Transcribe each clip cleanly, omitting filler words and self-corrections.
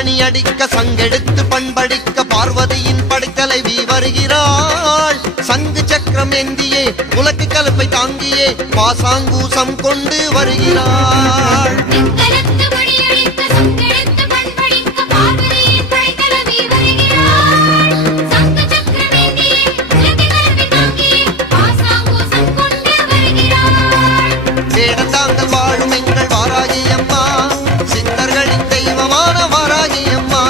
மணியடிக்க சங்கெடுத்து பண்படிக்க பார்வதியின் படைத்தலைவி வருகிறாள். சங்கு சக்கரம் ஏந்தியே உலக்கு கலப்பை தாங்கியே பாசாங்கூசம் கொண்டு வருகிறாள். வேடந்தாங்கள் வாழும் எங்கள் வாராகி அம்மா, சித்தர்களின் தெய்வமான வாராகி அம்மா.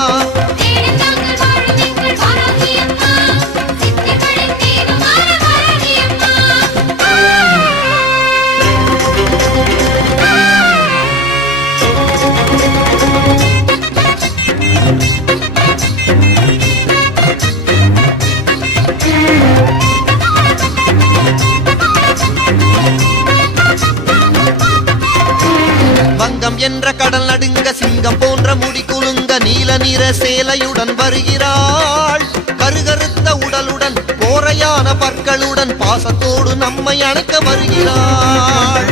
வங்கம் என்ற கடல் நடுங்க சிங்கம் போன்ற முடி குலுங்க நீல நிற சேலையுடன் வருகிறாள். கருகருத்த உடலுடன் கோரையான பற்களுடன் பாசத்தோடு நம்மை அணைக்க வருகிறாள்.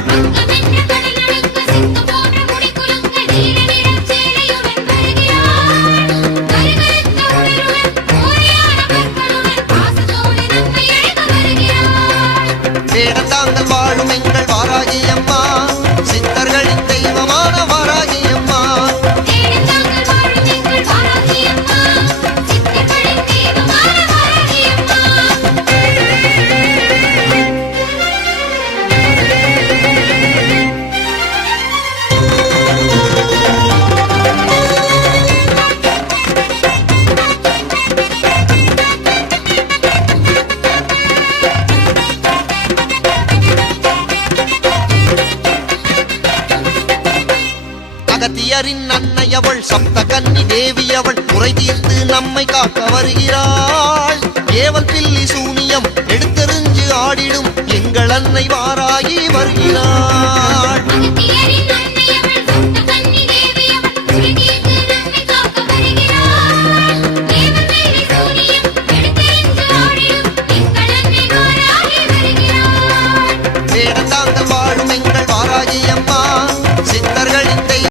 வேடந்தாங்கள் வாழும் எங்கள் வாராகி அம்மா, சித்தர்களின் தெய்வமான வாராகி அம்மா. அகத்தியரின் அன்னையவள் சப்த கன்னி தேவியவள் குறை தீர்த்து நம்மை காக்க வருகிறாள். ஏவல் பில்லி சூனியம் எடுத்தெறிஞ்சு ஆடிடும் எங்கள் அன்னை வாராகி வருகிறாள்.